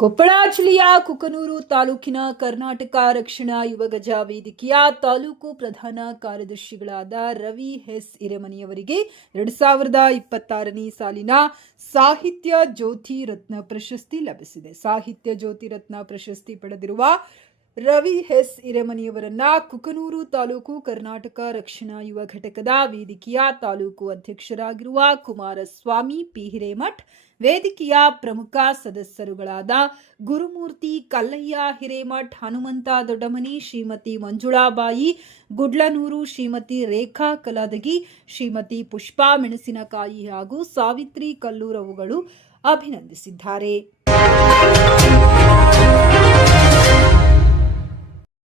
ಕೊಪ್ಪಳ ಜಿಲ್ಲೆಯ ಕುಕನೂರು ತಾಲೂಕಿನ ಕರ್ನಾಟಕ ರಕ್ಷಣಾ ಯುವ ಗಜ ವೇದಿಕೆಯ ತಾಲೂಕು ಪ್ರಧಾನ ಕಾರ್ಯದರ್ಶಿಗಳಾದ ರವಿ ಎಸ್ ಹಿರೇಮನಿಯವರಿಗೆ 2026ನೇ ಸಾಲಿನ ಸಾಹಿತ್ಯ ಜ್ಯೋತಿ ರತ್ನ ಪ್ರಶಸ್ತಿ ಲಭಿಸಿದೆ. ಸಾಹಿತ್ಯ ಜ್ಯೋತಿ ರತ್ನ ಪ್ರಶಸ್ತಿ ಪಡೆದಿರುವ ರವಿ ಎಸ್ ಹಿರೇಮನಿಯವರನ್ನ ಕುಕನೂರು ತಾಲೂಕು ಕರ್ನಾಟಕ ರಕ್ಷಣಾ ಯುವ ಘಟಕದ ವೇದಿಕೆಯ ತಾಲೂಕು ಅಧ್ಯಕ್ಷರಾಗಿರುವ ಕುಮಾರಸ್ವಾಮಿ ಪಿ ಹಿರೇಮಠ್, ವೇದಿಕೆಯ ಪ್ರಮುಖ ಸದಸ್ಯರುಗಳಾದ ಗುರುಮೂರ್ತಿ ಕಲ್ಲಯ್ಯ ಹಿರೇಮಠ್, ಹನುಮಂತ ದೊಡ್ಡಮನಿ, ಶ್ರೀಮತಿ ಮಂಜುಳಾಬಾಯಿ ಗುಡ್ಲನೂರು, ಶ್ರೀಮತಿ ರೇಖಾ ಕಲಾದಗಿ, ಶ್ರೀಮತಿ ಪುಷ್ಪಾ ಮೆಣಸಿನಕಾಯಿ ಹಾಗೂ ಸಾವಿತ್ರಿ ಕಲ್ಲೂರವುಗಳು ಅಭಿನಂದಿಸಿದ್ದಾರೆ.